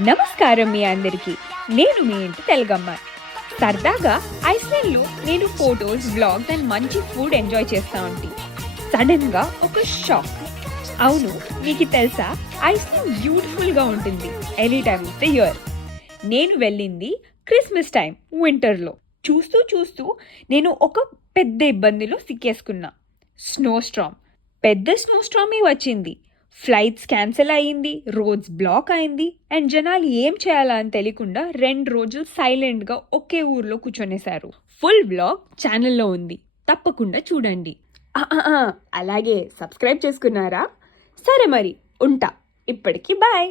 నమస్కారం మీ అందరికీ. నేను మీ ఇంటి తెలుగమ్మ. సరదాగా ఐస్లాండ్లో నేను ఫొటోస్, బ్లాగ్స్ అండ్ మంచి ఫుడ్ ఎంజాయ్ చేస్తా ఉంటే సడన్గా ఒక షాక్. అవును, మీకు తెలుసా ఐస్లాండ్ బ్యూటిఫుల్గా ఉంటుంది any time of the year. నేను వెళ్ళింది క్రిస్మస్ టైం వింటర్లో. చూస్తూ చూస్తూ నేను ఒక పెద్ద ఇబ్బందిలో సిక్కేసుకున్నా. స్నోస్టార్మ్. పెద్ద స్నోస్టార్మే వచ్చింది. ఫ్లైట్స్ క్యాన్సిల్ అయ్యింది, రోడ్స్ బ్లాక్ అయింది అండ్ జనాలు ఏం చేయాలా అని తెలియకుండా 2 రోజులు సైలెంట్గా ఒకే ఊర్లో కూర్చొనేశారు. ఫుల్ బ్లాగ్ ఛానల్లో ఉంది, తప్పకుండా చూడండి. అలాగే సబ్స్క్రైబ్ చేసుకున్నారా? సరే మరి ఉంటా. ఇప్పటికి బాయ్.